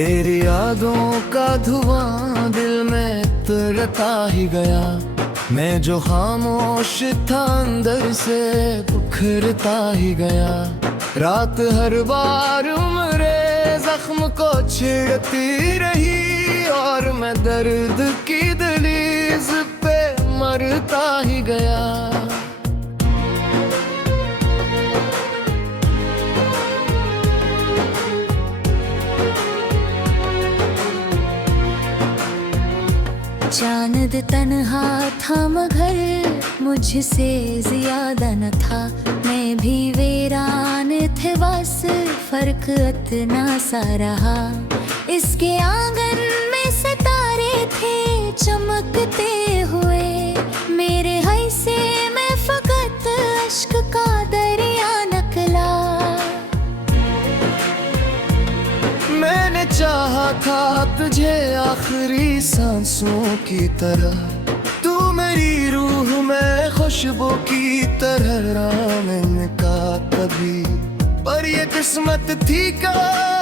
तेरी यादों का धुआं दिल में तरता ही गया। मैं जो खामोश था अंदर से बिखरता ही गया। रात हर बार उम्रे जख्म को छेड़ती रही और मैं दर्द की दहलीज पे मरता ही गया। चांद तन्हा था मगर मुझसे ज्यादा न था। मैं भी वीरान थे बस फर्क इतना सा रहा। इसके आंगन में सितारे थे चमकते हुए। मेरे हिस्से में फकत अश्क का दरिया निकला। मैंने चाहा था तुझे आखिरी सांसों की तरह। तू मेरी रूह में खुशबू की तरह मैंने कहा कभी। पर ये किस्मत थी का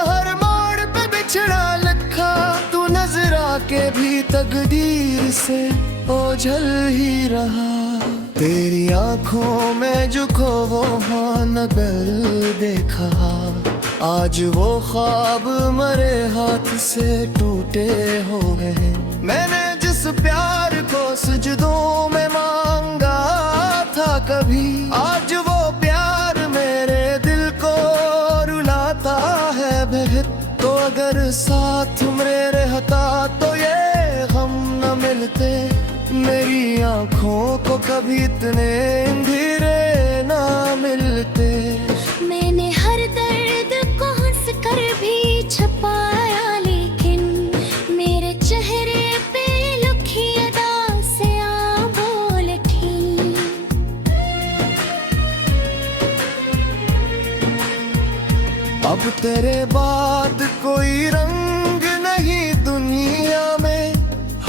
हर मोड़ पे बिछड़ा लिखा। तू नजर आके भी तकदीर से ओझल ही रहा। तेरी आंखों में जो खो वो हाँ नगर देखा। आज वो ख्वाब मरे हाथ से टूटे हो गए। मैंने जिस प्यार को सजदों में मांगा था कभी। आज वो प्यार मेरे दिल को रुलाता है बेहद। तो अगर साथ मेरे रहता तो ये हम न मिलते। मेरी आंखों को कभी इतने अंधेरे ना मिलते। मैंने हर दर्द को हंस कर भी छुपाया लेकिन मेरे चेहरे पे लुकी अदा से आ बोल थी। अब तेरे बाद कोई रंग नहीं दुनिया में।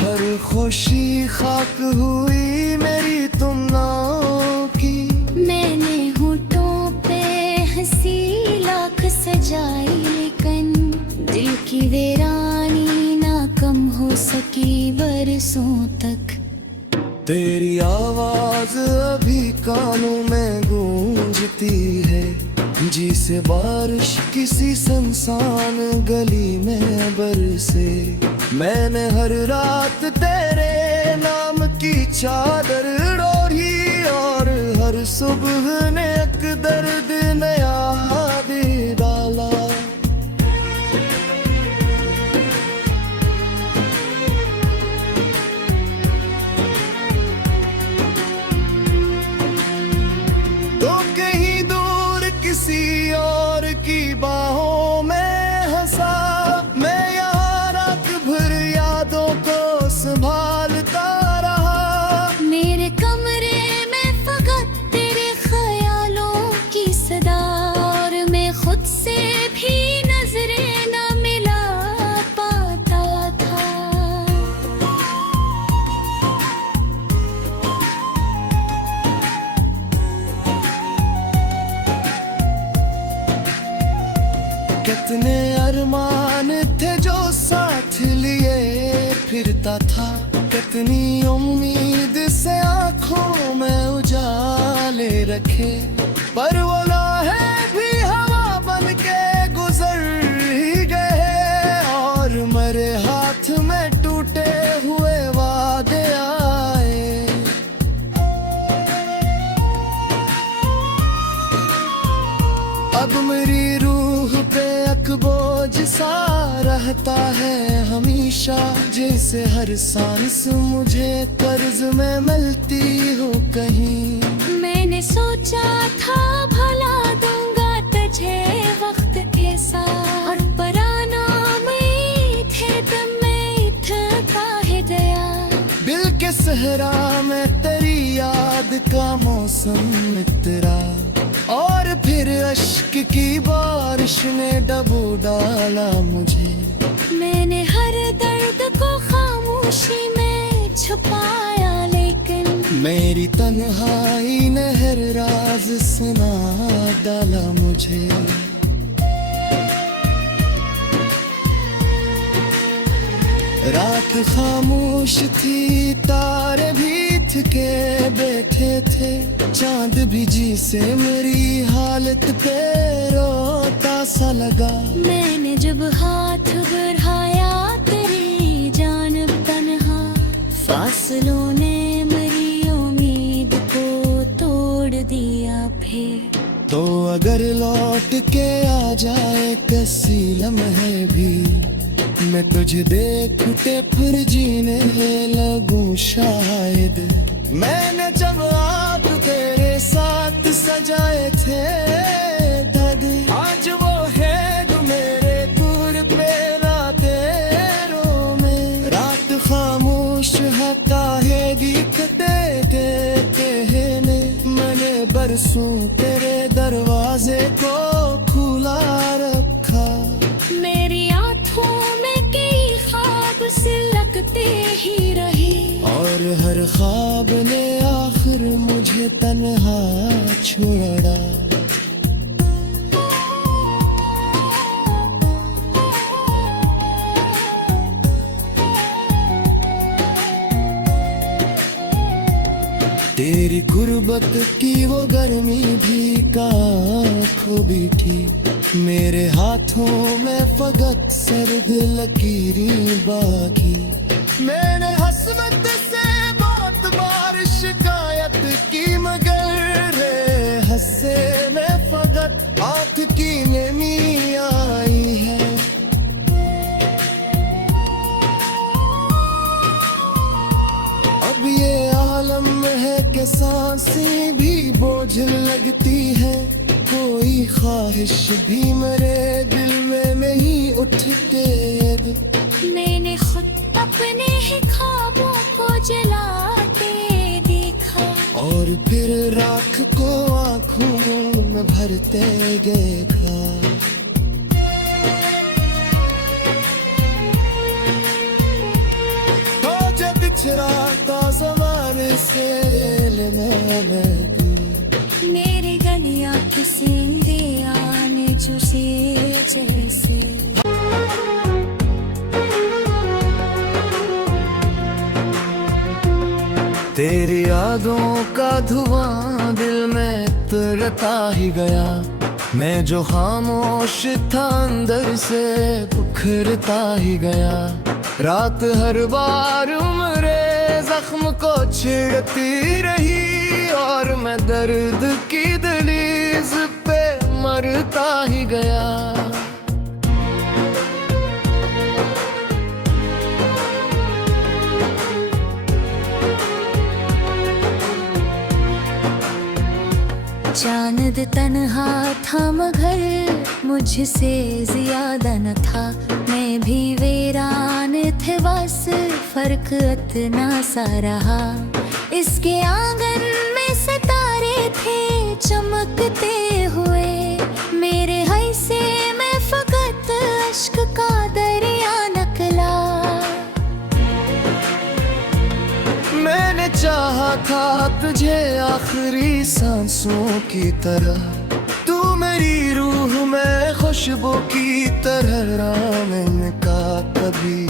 हर खुशी खाक हुई मेरी तुम नाम की। मैंने होठों पे हंसी लाख सजाई लेकिन दिल की वीरानी ना कम हो सकी बरसों तक। तेरी आवाज अभी कानों में गूंजती है। जिसे बारिश किसी सुनसान गली में बरसे। मैंने हर रात तेरे नाम की चादर ओढ़ी और हर सुबह ने एक दर्द नया दे डाला। तो कहीं दूर किसी और की बाहों में हंसा। मैं यहाँ रात भर यादों को संभालता रहा। मेरे कमरे में फकत तेरे ख्यालों की सदा और मैं खुद से भी नजरें न मिला पाता था। कितने अरमान थे जो साथ लिए फिरता था। कितनी उम्मीद से आंखों में उजाले रखे। पर वो लम्हे भी हवा बन के गुजर ही गए। और मेरे हाथ में टूटे हुए वादे आए। अब मेरी रूह पे एक बोझ सा रहता है हमेशा। जैसे हर सांस मुझे कर्ज में मिलती हो कहीं। मैंने सोचा था भला दूंगा तुझे वक्त के साथ। और पराना में थे तब मैं इतना है दया। दिल के सहरा में तेरी याद का मौसम मित्रा। और फिर अश्क की बारिश ने डबो डाला मुझे। मैंने हर दर्द को खामोशी में छुपाया लेकिन मेरी तन्हाई ने हर राज सुना डाला मुझे। रात खामोश थी, तारे भी थके बैठे थे, चांद भी जी से मेरी हालत पे रोता सा लगा। मैंने जब हाथ बढ़ाया तेरी जानब तन्हा, फासलों ने मेरी उम्मीद को तोड़ दिया फिर। तो अगर लौट के आ जाए किसी लम्हे भी, मैं तुझे देखते फिर जीने लगूं शायद। मैंने जब आप तेरे साथ सजाए थे दर्द, आज वो है जो मेरे दूर पे रातें में। रात खामोश है काहे दिखते कहने, मैंने बरसों तेरे दरवाजे को खुला रखा। मेरी आँखों में कई ख्वाब सिलकते ही रहे, और हर ख्वाब ने आखिर मुझे तन्हा छोड़ा। तेरी गुर्बत की वो गर्मी भी काखों भी थी, मेरे हाथों में फकत सर्द लकीरें बाकी। मैंने हसरत से बहुत बार शिकायत की, मगर रे हंसे में फकत आँख की नमी आई है। अब ये आलम है कि सांसें भी बोझ लगती है, कोई ख्वाहिश भी मेरे दिल में नहीं उठते। मैंने खुद अपने ही ख्वाबों को जलाते देखा, और फिर राख को आंखों में भरते देखा। तो जब बिछड़ा ज़माने से मैंने मेरे गलियां किसी आने चुसे जैसे। तेरी यादों का धुआं दिल में तरता ही गया, मैं जो खामोश था अंदर से बुखरता ही गया। रात हर बार मेरे जख्म को छिड़ती रही, और मैं दर्द की दहलीज पे मरता ही गया। चांद तन्हा था मगर मुझसे ज्यादा न था, मैं भी वीरान थे बस फर्क इतना सा रहा। इसके आंगन में सितारे थे चमकते हुए, मेरे हिस्से में फकत अश्क का दरिया निकला। मैंने चाहा था तुझे आखिरी सांसों की तरह, तू मेरी रूह में खुशबू की तरह रामन का कभी।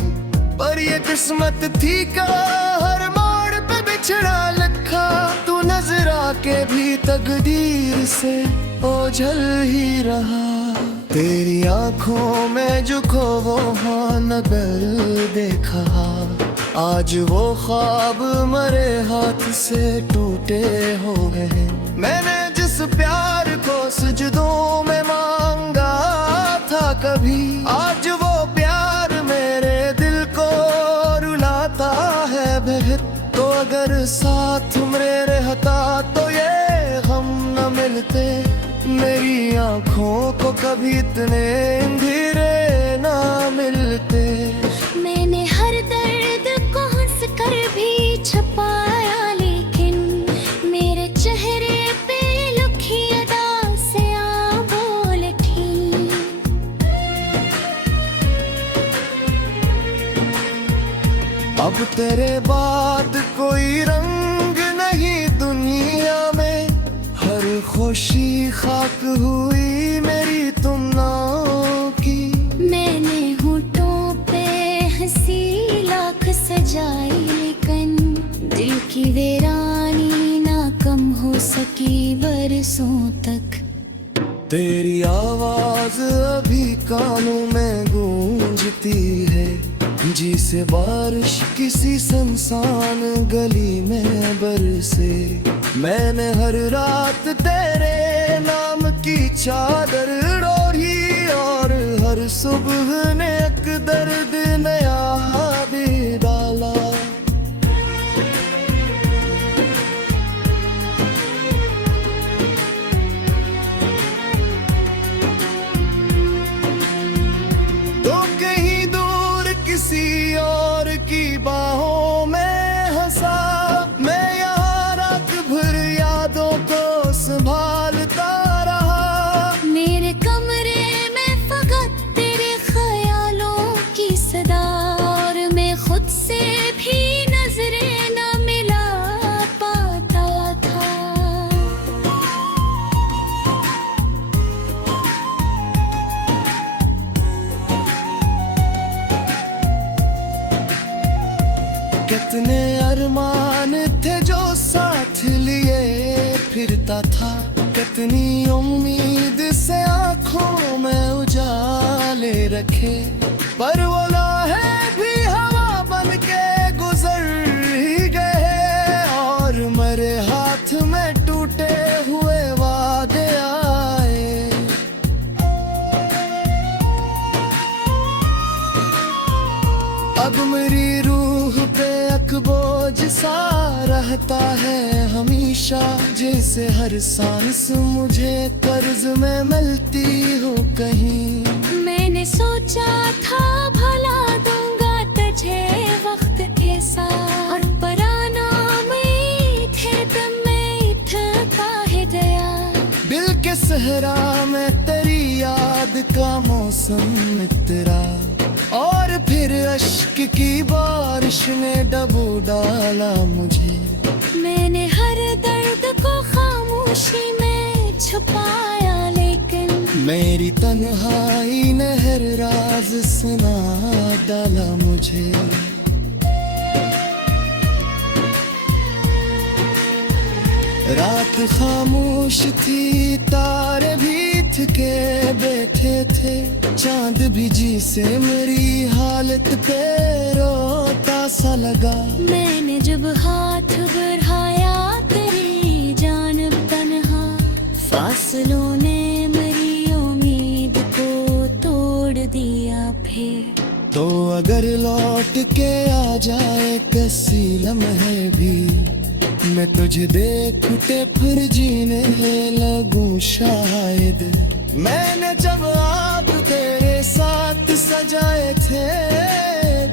पर ये किस्मत थी का हर मोड़ पे बिछड़ा लिखा, तू नजर आके भी तकदीर से ओझल ही रहा। तेरी आंखों में जो खो वो हाँ नगर देखा, आज वो ख्वाब मरे हाथ से टूटे हो गए। मैंने जिस प्यार को सजदों में मांगा था कभी, आज वो प्यार मेरे दिल को रुलाता है बेहद। तो अगर साथ मेरे रहता तो ये गम न मिलते, मेरी आंखों को कभी इतने अंधेरे ना मिलते। मैंने हर दर्द को हंस कर भी छुपाया, लेकिन मेरे चेहरे पे लुकी अदा से आ बोल थी। अब तेरे बाद कोई रंग नहीं दुनिया में, हर खुशी खाक हुई मेरी तुम नाम की। मैंने होठों पे हंसी सकी बरसों तक। तेरी आवाज अभी कानों में गूंजती है, जिसे बारिश किसी सुनसान गली में बरसे। मैंने हर रात तेरे नाम की चादर ओढ़ी, और हर सुबह ने एक दर्द नया भी डाला। तो कहीं दूर किसी और की बाहों में हंसा, मैं यहाँ रात भर यादों को संभालता रहा। मेरे कमरे में फकत तेरे ख्यालों की सदा, और मैं खुद से भी नजरें न मिला पाता था। कितने अरमान थे जो साथ लिए फिरता था, कितनी उम्मीद से आंखों में उजाले रखे। पर वो लम्हे भी हवा बन के गुजर ही गए, और मेरे हाथ में टूटे हुए वादे आए। अब मेरी रूह पे एक बोझ सा रहता है हमेशा, जैसे हर सांस मुझे कर्ज में मिलती हो कहीं। मैंने सोचा था भला दूंगा तुझे वक्त ऐसा, और पराना में थे तुम में इतना है दया। दिल के सहरा में तेरी याद का मौसम इतरा, और फिर अश्क की बारिश ने डबो डाला मुझे। मैंने हर दर्द को खामोशी में छुपाया, लेकिन मेरी तन्हाई ने हर राज सुना डाला मुझे। रात खामोश थी, तारे भी थके बैठे थे, चांद भी जी से मेरी हालत पे रोता सा लगा। मैंने जब हाथ बढ़ाया तेरी जानब तन्हा, फासलों ने मेरी उम्मीद को तोड़ दिया फिर। तो अगर लौट के आ जाए किसी लम्हे भी, मैं तुझे देखते फिर जीने लगूं शायद। मैंने जब आप तेरे साथ सजाए थे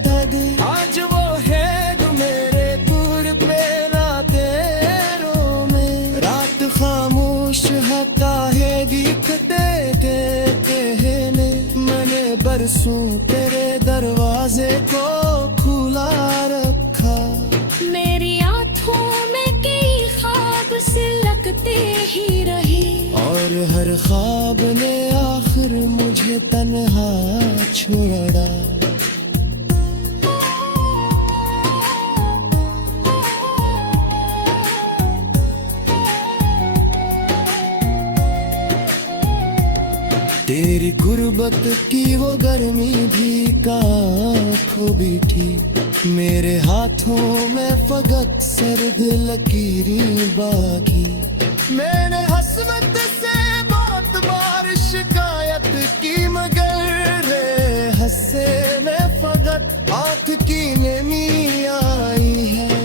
दग, आज वो है जो मेरे दूर पे रातें में। रात खामोश है काहे दिखते के कहने, मैंने बरसों तेरे दरवाजे को खुला रखा। मेरी आँखों में कई ख्वाब सिलकते ही रहे, और हर ख्वाब ने आखिर मुझे तन्हा छोड़ा। तेरी गुर्बत की वो गर्मी भी काखो भी थी, मेरे हाथों में फकत सर्द लकीरें बाकी। मैंने हसरत से बहुत बार शिकायत की, मगर रे हंसे में फकत आँख की नमी आई है।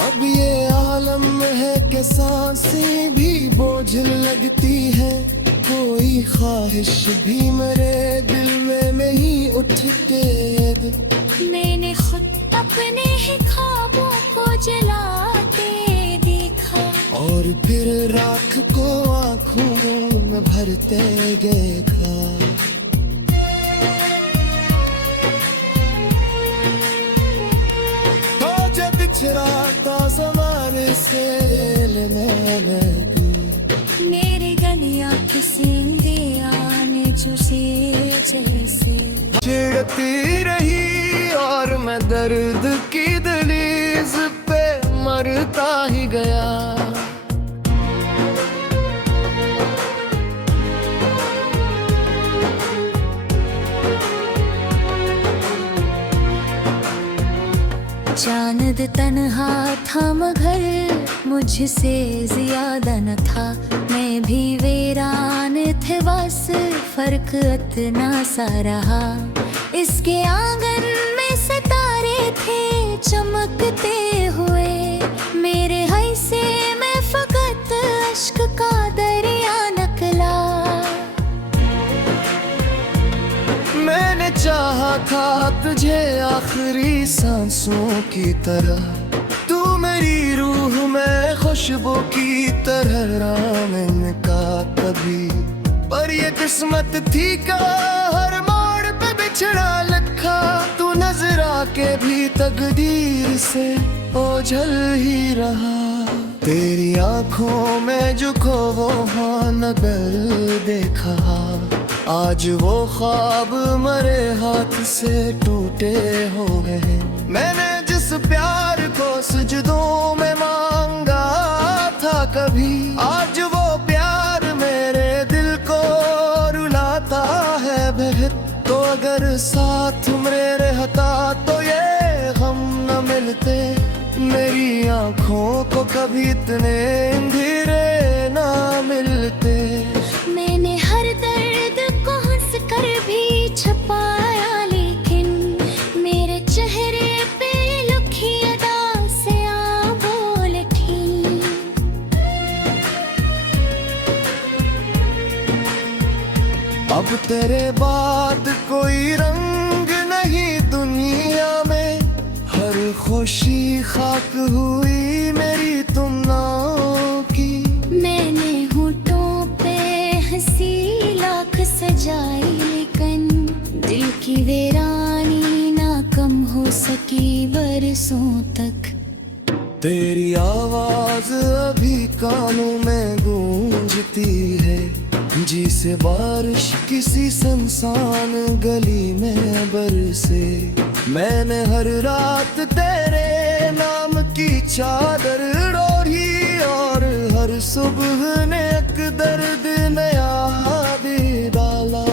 अब ये आलम है कि सांसें भी बोझ लगती है, कोई ख्वाहिश भी मेरे दिल में नहीं उठते। मैंने खुद अपने ही ख्वाबों को जलाते देखा, और फिर राख को आंखों में भरते देखा। तो जब बिछड़ा ज़माने से लेने लगी, मेरे गलियां किसी आने चूसे जैसे। चिढ़ती रही और मैं दर्द की दहलीज पे मरता ही गया। चांद तन्हा था मगर मुझसे ज्यादा न था, मैं भी वीरान थे बस फर्क इतना सा रहा। इसके आंगन में सितारे थे चमकते हुए, मेरे हिस्से में फकत अश्क का दरिया निकला। मैंने चाहा था तुझे आखिरी सांसों की तरह, तू मेरी रूह में खुशबू की तरह। मैंने कहा कभी पर ये किस्मत थी का हर मोड़ पे बिछड़ा लिखा। तू नजर आके भी तकदीर से ओझल ही रहा। तेरी आंखों में जो खो वो हाँ नगर देखा, आज वो ख्वाब मरे हाथ से टूटे हो गए। मैंने जिस प्यार को सजदों में मांगा था कभी, आज वो प्यार मेरे दिल को रुलाता है बेहद। तो अगर साथ मेरे रहता तो ये गम न मिलते, मेरी आंखों को कभी इतने अंधेरे ना मिलते। मैंने हर दर्द को हंस कर भी छुपाया, लेकिन मेरे चेहरे पे लुकी अदा से आ बोल उठी। अब तेरे बाद कोई रंग नहीं दुनिया में, हर खुशी खाक हुई मेरी तुम नाम की। मैंने होठों पे हंसी लाख सजाई, लेकिन दिल की वीरानी ना कम हो सकी बरसों तक। तेरी आवाज अभी कानों में गूंजती है, जिसे बारिश किसी सुनसान गली में बरसे। मैंने हर रात तेरे नाम की चादर ओढ़ी और हर सुबह ने एक दर्द नया दे डाला।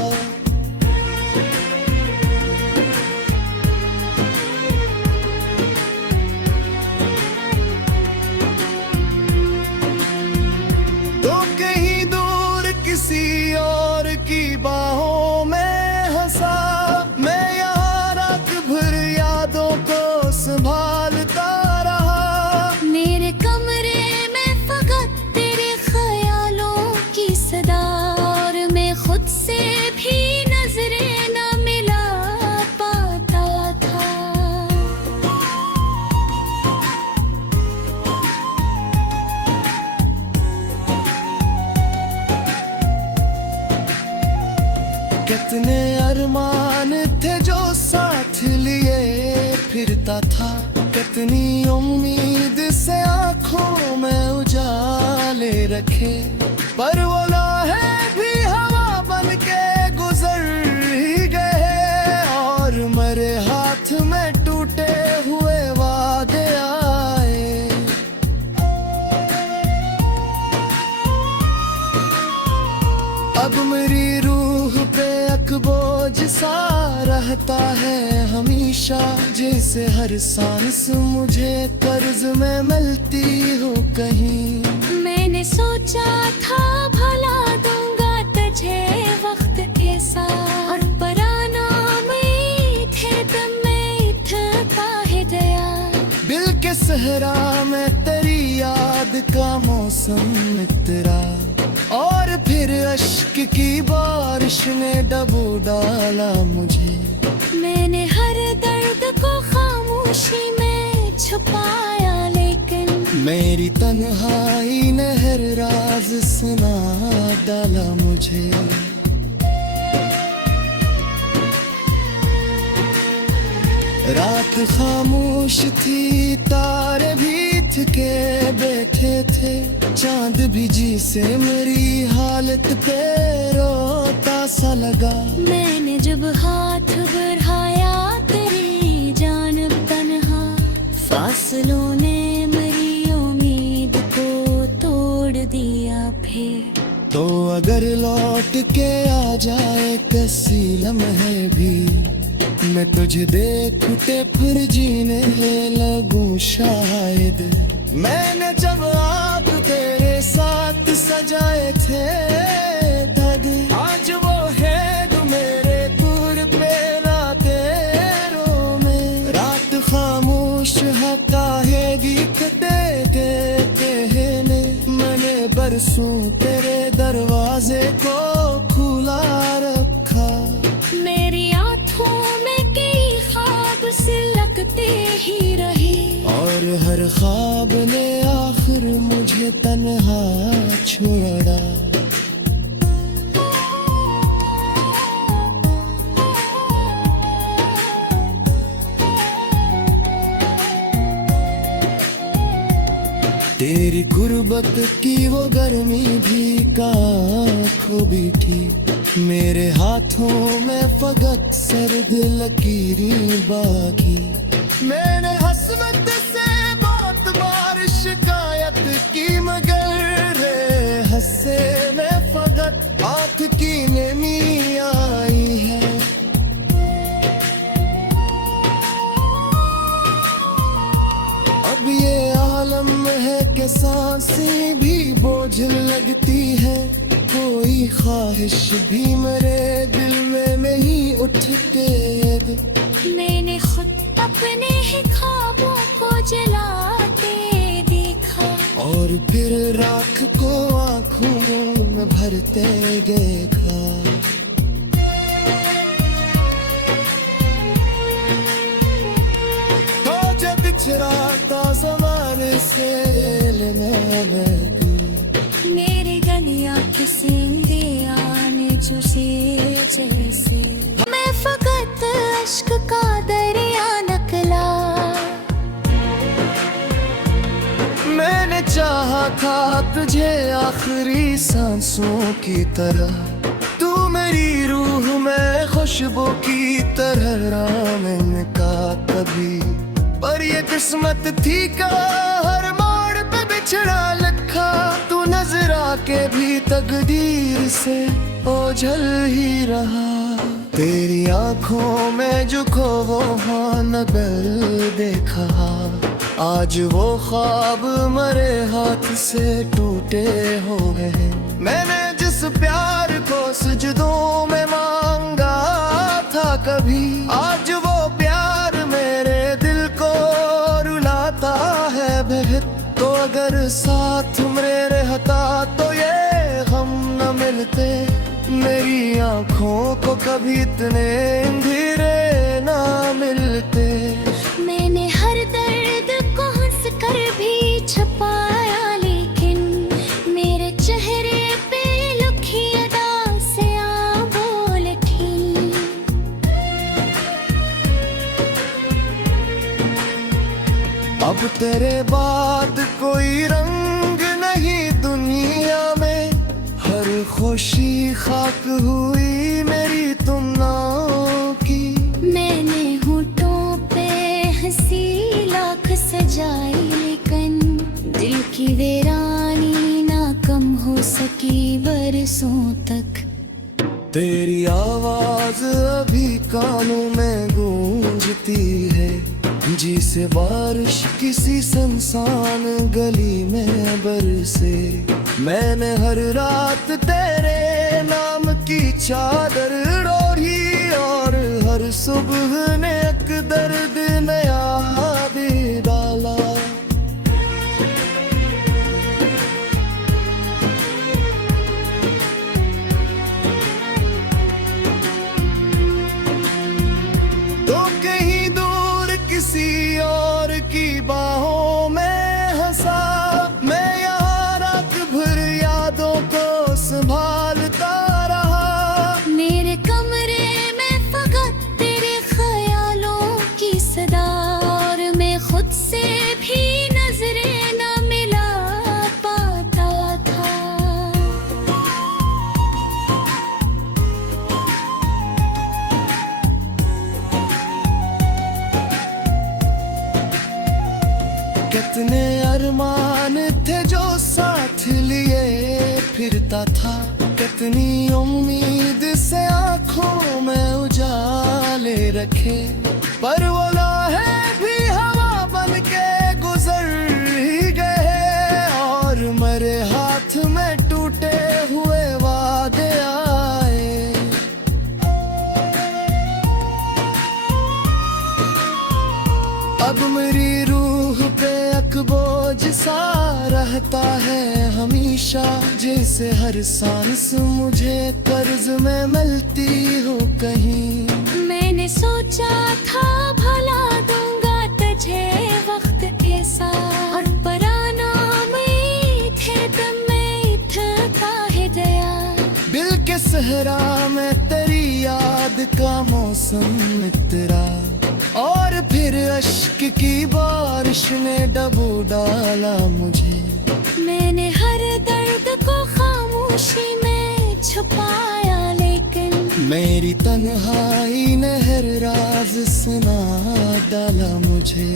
तो कहीं दूर किसी और की बाहों में हंसा, मैं यहाँ रात भर यादों को संभालता रहा। मेरे कमरे में फकत तेरे ख्यालों की सदा, और मैं खुद से भी नजरें न मिला पाता था। कितने अरमान थे जो साथ लिए फिरता था, कितनी उम्मीद से आंखों में उजाले रखे। पर वो लम्हे भी हवा बन के गुजर ही गए, और मेरे हाथ में टूटे हुए वादे आए। अब मेरी रूह पे एक बोझ सा रहता है हमेशा, जैसे हर सांस मुझे कर्ज में मिलती हो कहीं। मैंने सोचा था भला दूंगा तुझे वक्त के साथ, और पराना में थे तुम में इतना है दया। दिल के सहरा में तेरी याद का मौसम मित्रा, और फिर अश्क की बारिश ने डबो डाला मुझे। मैंने हर दर्द को खामोशी में छुपाया, लेकिन मेरी तन्हाई ने हर राज सुना डाला मुझे। रात खामोश थी, तारे भी थके बैठे थे, चांद भी जी से मेरी हालत पे रोता सा लगा। मैंने जब हाथ बढ़ाया तेरी जानब तन्हा, फासलों ने मेरी उम्मीद को तोड़ दिया फिर। तो अगर लौट के आ जाए किसी लम्हे भी, मैं तुझे देख के फिर जीने लगूं शायद। मैंने जब आप तेरे साथ सजाए थे दग, आज वो है जो मेरे दूर पे रातें में। रात खामोश है काहे गीत देते कहने, मैंने बरसों तेरे दरवाजे को खुला रखा। मेरी आँखों में कई ख्वाब सिलकते ही रहे, और हर ख्वाब ने आखिर मुझे तन्हा छोड़ा। तेरी गुर्बत की वो गर्मी भी खूबी थी, मेरे हाथों में फकत सर्द लकीरें बाकी। मैंने हसरत से बहुत बार शिकायत की, मगर रे हंसे में फकत आँख की नमी आई है। अब ये आलम है कि सांसें भी बोझ लगती है, कोई ख्वाहिश भी मेरे दिल में नहीं उठते। मैंने खुद अपने ही ख्वाबों को जलाते देखा, और फिर राख को आंखों में भरते देखा। तो जब बिछड़ाता ज़माने से लेने दिल, मेरे गलिया किसी दे आने जो से जैसे। मैं फकत अश्क का दरिया निकला, मैंने चाहा था तुझे आखिरी सांसों की तरह। तू मेरी रूह में खुशबू की तरह राम का कभी, पर ये किस्मत थी का हर मोड़ पे बिछड़ा लिखा। तू नजर आके भी तकदीर से ओझल ही रहा। तेरी आंखों में जो खो वो हाँ नगर देखा, आज वो ख्वाब मरे हाथ से टूटे हो गए। मैंने जिस प्यार को सजदों में मांगा था कभी, आज वो प्यार मेरे दिल को रुलाता है बेहद। तो अगर साथ मेरे रहता तो ये गम न मिलते, मेरी आंखों को कभी इतने अंधेरे ना मिलते। मैंने हर दर्द को हंस कर भी छुपाया, लेकिन मेरे चेहरे पे लुकी अदा से आ बोल थी। अब तेरे बाद कोई रंग नहीं दुनिया में, हर खुशी खाक हुई मेरी तुम नाम की। मैंने होठों पे हंसी लाख सजाई, लेकिन दिल की वीरानी ना कम हो सकी बरसों तक। तेरी आवाज अभी कानों में गूंजती है, जिसे बारिश किसी सुनसान गली में बरसे। मैंने हर रात तेरे नाम की चादर ओढ़ी, और हर सुबह ने एक दर्द नया भी डाला। तो कहीं दूर किसी और की बाहों में हंसा, मैं यहाँ रात भर यादों को संभालता रहा। मेरे कमरे में फकत तेरे ख्यालों की सदा, और मैं खुद से भी नजरें न मिला पाता। कितने अरमान थे जो साथ लिए फिरता था, कितनी उम्मीद से आंखों में उजाले रखे, पर वो लम्हे भी हवा बन के गुजर ही गए, और मेरे हाथ में टूटे हुए वादे आए। अब मेरी रूह पे बोझ सा रहता है हमेशा, जैसे हर सांस मुझे कर्ज में मिलती हो कहीं। मैंने सोचा था भला दूंगा तुझे वक्त के साथ, और पराना में थे तुम में था हिदया। दिल के सहरा में तेरी याद का मौसम इतरा, और फिर अश्क की बारिश ने डबो डाला मुझे। मैंने हर दर्द को खामोशी में छुपाया, लेकिन मेरी तन्हाई ने हर राज सुना डाला मुझे।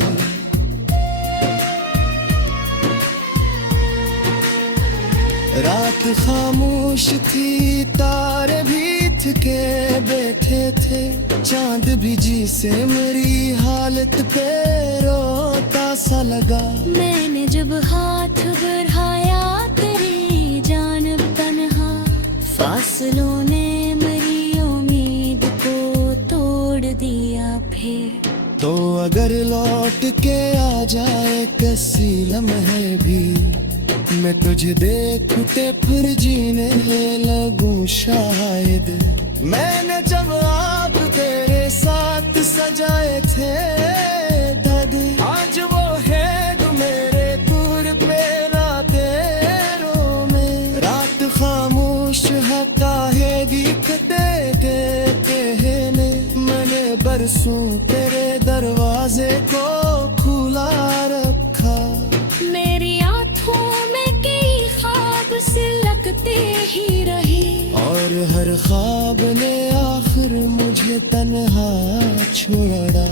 रात खामोश थी, तारे भी थके बैठे थे, चांद भी जी से मेरी हालत पे रोता सा लगा। मैंने जब हाथ बढ़ाया तेरी जानब तन्हा, फासलों ने मेरी उम्मीद को तोड़ दिया फिर। तो अगर लौट के आ जाए किसी लम्हे भी, मैं तुझे देखते फिर जीने लगूं शायद। मैंने जब आप तेरे साथ सजाए थे दद, आज वो है जो मेरे दूर पे रातें में। रात खामोश है काहे दिखते कहने, मैंने बरसों तेरे दरवाजे को खुला रखा। मेरी आँखों में कई ख्वाब सिलकते ही रहे, और हर ख्वाब ने आखिर मुझे तन्हा छोड़ा।